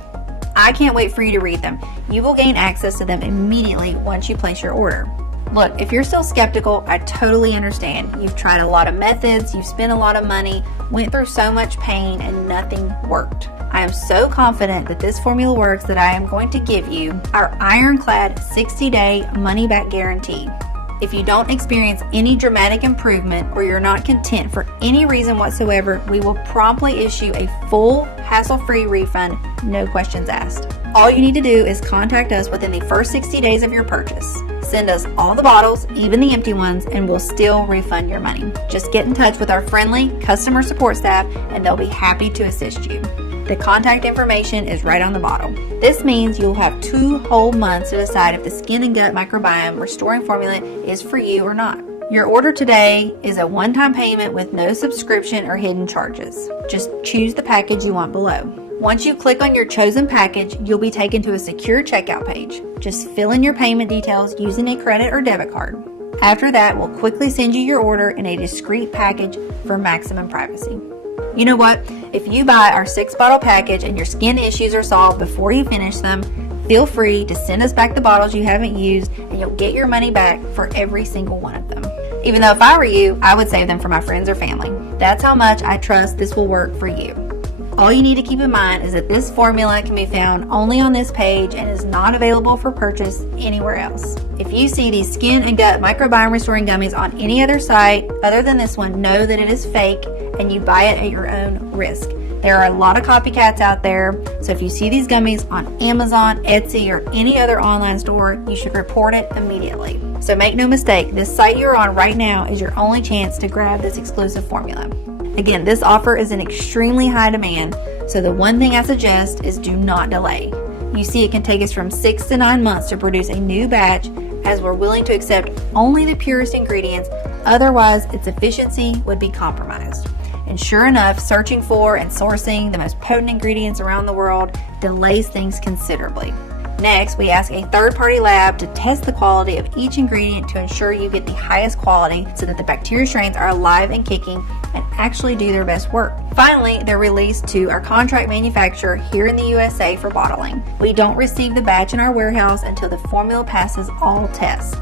I can't wait for you to read them. You will gain access to them immediately once you place your order. Look, if you're still skeptical, I totally understand. You've tried a lot of methods, you've spent a lot of money, went through so much pain, and nothing worked. I am so confident that this formula works that I am going to give you our ironclad 60-day money-back guarantee. If you don't experience any dramatic improvement or you're not content for any reason whatsoever, we will promptly issue a full, hassle-free refund, no questions asked. All you need to do is contact us within the first 60 days of your purchase. Send us all the bottles, even the empty ones, and we'll still refund your money. Just get in touch with our friendly customer support staff and they'll be happy to assist you. The contact information is right on the bottle. This means you'll have 2 whole months to decide if the skin and gut microbiome restoring formula is for you or not. Your order today is a one-time payment with no subscription or hidden charges. Just choose the package you want below. Once you click on your chosen package, you'll be taken to a secure checkout page. Just fill in your payment details using a credit or debit card. After that, we'll quickly send you your order in a discreet package for maximum privacy. You know what? If you buy our 6-bottle package and your skin issues are solved before you finish them, feel free to send us back the bottles you haven't used and you'll get your money back for every single one of them. Even though if I were you, I would save them for my friends or family. That's how much I trust this will work for you. All you need to keep in mind is that this formula can be found only on this page and is not available for purchase anywhere else. If you see these skin and gut microbiome restoring gummies on any other site other than this one, know that it is fake and you buy it at your own risk. There are a lot of copycats out there, so if you see these gummies on Amazon, Etsy, or any other online store, you should report it immediately. So make no mistake, this site you're on right now is your only chance to grab this exclusive formula. Again, this offer is in extremely high demand, so the one thing I suggest is do not delay. You see, it can take us from 6 to 9 months to produce a new batch, as we're willing to accept only the purest ingredients, otherwise its efficiency would be compromised. And sure enough, searching for and sourcing the most potent ingredients around the world delays things considerably. Next, we ask a third-party lab to test the quality of each ingredient to ensure you get the highest quality so that the bacteria strains are alive and kicking and actually do their best work. Finally, they're released to our contract manufacturer here in the USA for bottling. We don't receive the batch in our warehouse until the formula passes all tests.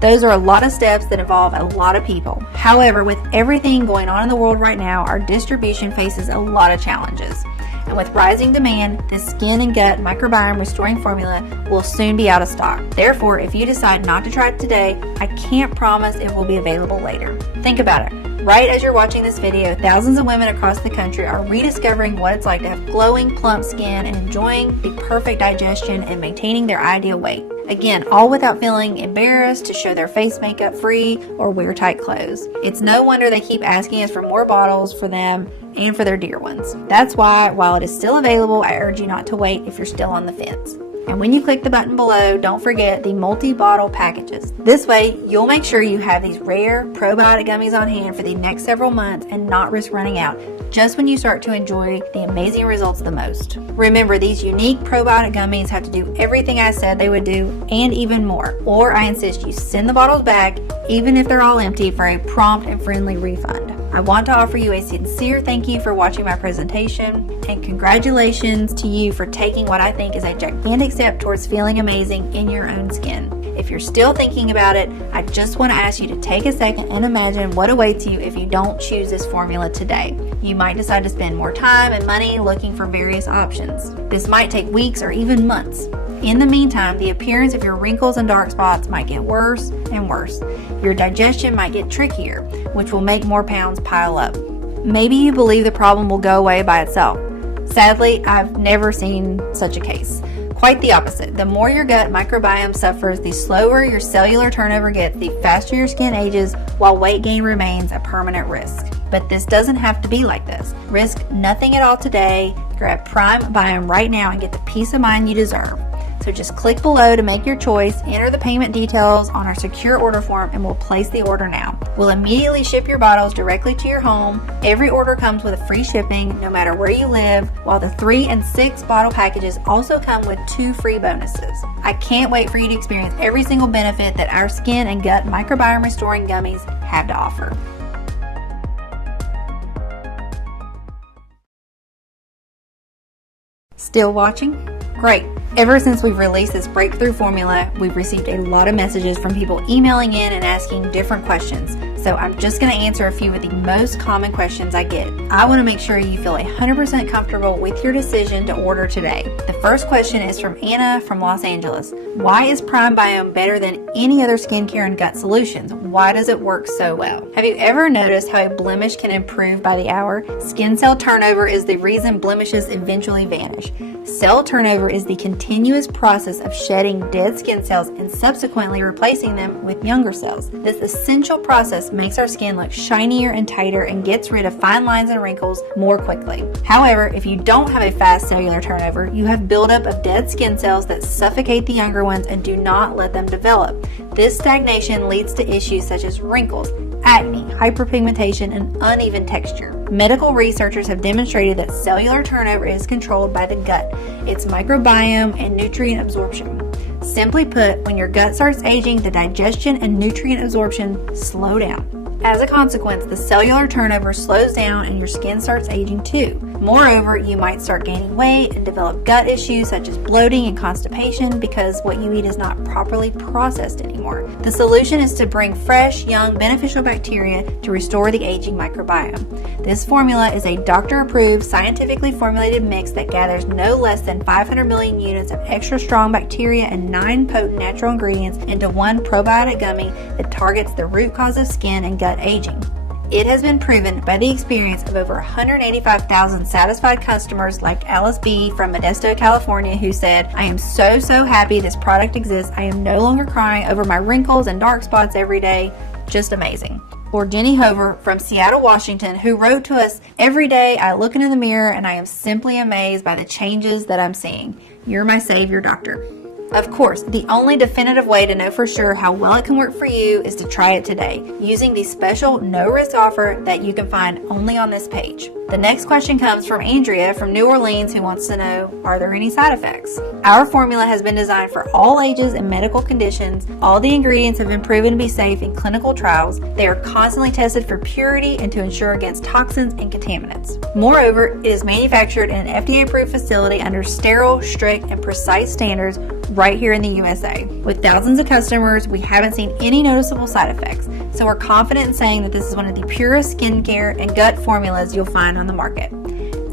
Those are a lot of steps that involve a lot of people. However, with everything going on in the world right now, our distribution faces a lot of challenges. And with rising demand, this skin and gut microbiome restoring formula will soon be out of stock. Therefore, if you decide not to try it today, I can't promise it will be available later. Think about it. Right as you're watching this video, thousands of women across the country are rediscovering what it's like to have glowing, plump skin and enjoying the perfect digestion and maintaining their ideal weight. Again, all without feeling embarrassed to show their face makeup free or wear tight clothes. It's no wonder they keep asking us for more bottles for them and for their dear ones. That's why, while it is still available, I urge you not to wait if you're still on the fence. And when you click the button below, don't forget the multi-bottle packages. This way, you'll make sure you have these rare probiotic gummies on hand for the next several months and not risk running out just when you start to enjoy the amazing results the most. Remember, these unique probiotic gummies have to do everything I said they would do and even more. Or I insist you send the bottles back, even if they're all empty, for a prompt and friendly refund. I want to offer you a sincere thank you for watching my presentation, and congratulations to you for taking what I think is a gigantic step towards feeling amazing in your own skin. If you're still thinking about it, I just want to ask you to take a second and imagine what awaits you if you don't choose this formula today. You might decide to spend more time and money looking for various options. This might take weeks or even months. In the meantime, the appearance of your wrinkles and dark spots might get worse and worse. Your digestion might get trickier, which will make more pounds pile up. Maybe you believe the problem will go away by itself. Sadly, I've never seen such a case. Quite the opposite. The more your gut microbiome suffers, the slower your cellular turnover gets, the faster your skin ages, while weight gain remains a permanent risk. But this doesn't have to be like this. Risk nothing at all today. Grab Prime Biome right now and get the peace of mind you deserve. So just click below to make your choice, enter the payment details on our secure order form, and we'll place the order now. We'll immediately ship your bottles directly to your home. Every order comes with a free shipping, no matter where you live, while the 3 and 6 bottle packages also come with 2 free bonuses. I can't wait for you to experience every single benefit that our skin and gut microbiome restoring gummies have to offer. Still watching? Great. Ever since we've released this breakthrough formula, we've received a lot of messages from people emailing in and asking different questions. So I'm just going to answer a few of the most common questions I get. I want to make sure you feel 100% comfortable with your decision to order today. The first question is from Anna from Los Angeles. Why is Prime Biome better than any other skincare and gut solutions? Why does it work so well? Have you ever noticed how a blemish can improve by the hour? Skin cell turnover is the reason blemishes eventually vanish. Cell turnover is the continuous process of shedding dead skin cells and subsequently replacing them with younger cells. This essential process makes our skin look shinier and tighter and gets rid of fine lines and wrinkles more quickly. However, if you don't have a fast cellular turnover, you have buildup of dead skin cells that suffocate the younger ones and do not let them develop. This stagnation leads to issues such as wrinkles, acne, hyperpigmentation, and uneven texture. Medical researchers have demonstrated that cellular turnover is controlled by the gut, its microbiome, and nutrient absorption. Simply put, when your gut starts aging, the digestion and nutrient absorption slow down. As a consequence, the cellular turnover slows down and your skin starts aging too. Moreover, you might start gaining weight and develop gut issues such as bloating and constipation because what you eat is not properly processed anymore. The solution is to bring fresh, young, beneficial bacteria to restore the aging microbiome. This formula is a doctor-approved, scientifically formulated mix that gathers no less than 500 million units of extra strong bacteria and 9 potent natural ingredients into one probiotic gummy that targets the root cause of skin and gut aging. It has been proven by the experience of over 185,000 satisfied customers like Alice B. from Modesto, California, who said, "I am so happy this product exists. I am no longer crying over my wrinkles and dark spots every day." Just amazing. Or Jenny Hover from Seattle, Washington, who wrote to us, "Every day I look into the mirror and I am simply amazed by the changes that I'm seeing. You're my savior, doctor." Of course, the only definitive way to know for sure how well it can work for you is to try it today, using the special no-risk offer that you can find only on this page. The next question comes from Andrea from New Orleans, who wants to know, are there any side effects? Our formula has been designed for all ages and medical conditions. All the ingredients have been proven to be safe in clinical trials. They are constantly tested for purity and to ensure against toxins and contaminants. Moreover, it is manufactured in an FDA-approved facility under sterile, strict, and precise standards right here in the USA. With thousands of customers, we haven't seen any noticeable side effects, so we're confident in saying that this is one of the purest skincare and gut formulas you'll find on the market.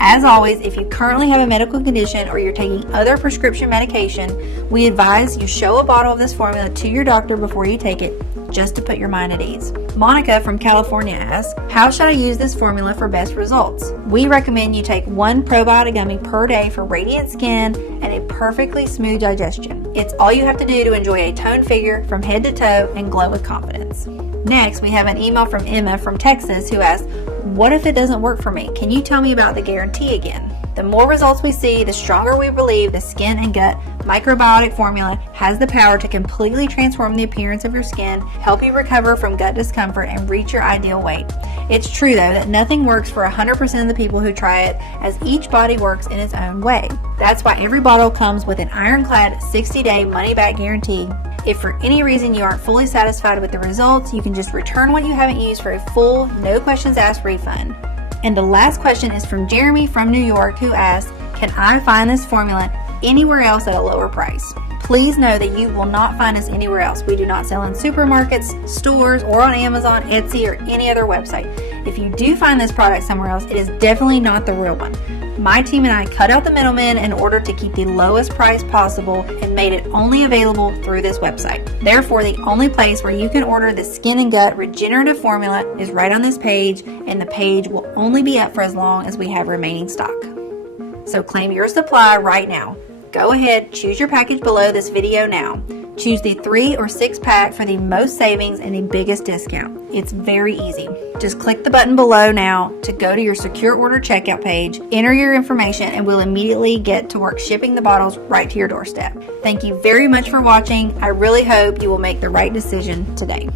As always, if you currently have a medical condition or you're taking other prescription medication, we advise you show a bottle of this formula to your doctor before you take it, just to put your mind at ease. Monica from California asks, how should I use this formula for best results? We recommend you take 1 probiotic gummy per day for radiant skin and a perfectly smooth digestion. It's all you have to do to enjoy a toned figure from head to toe and glow with confidence. Next, we have an email from Emma from Texas who asks, what if it doesn't work for me? Can you tell me about the guarantee again? The more results we see, the stronger we believe the skin and gut microbiotic formula has the power to completely transform the appearance of your skin, help you recover from gut discomfort, and reach your ideal weight. It's true, though, that nothing works for 100% of the people who try it, as each body works in its own way. That's why every bottle comes with an ironclad 60-day money-back guarantee. If for any reason you aren't fully satisfied with the results, you can just return what you haven't used for a full, no questions asked refund. And the last question is from Jeremy from New York, who asks, can I find this formula anywhere else at a lower price? Please know that you will not find us anywhere else. We do not sell in supermarkets, stores, or on Amazon, Etsy, or any other website. If you do find this product somewhere else, it is definitely not the real one. My team and I cut out the middleman in order to keep the lowest price possible and made it only available through this website. Therefore, the only place where you can order the Skin and Gut Regenerative Formula is right on this page, and the page will only be up for as long as we have remaining stock. So claim your supply right now. Go ahead, choose your package below this video now. Choose the 3 or 6 pack for the most savings and the biggest discount. It's very easy. Just click the button below now to go to your secure order checkout page, enter your information, and we'll immediately get to work shipping the bottles right to your doorstep. Thank you very much for watching. I really hope you will make the right decision today.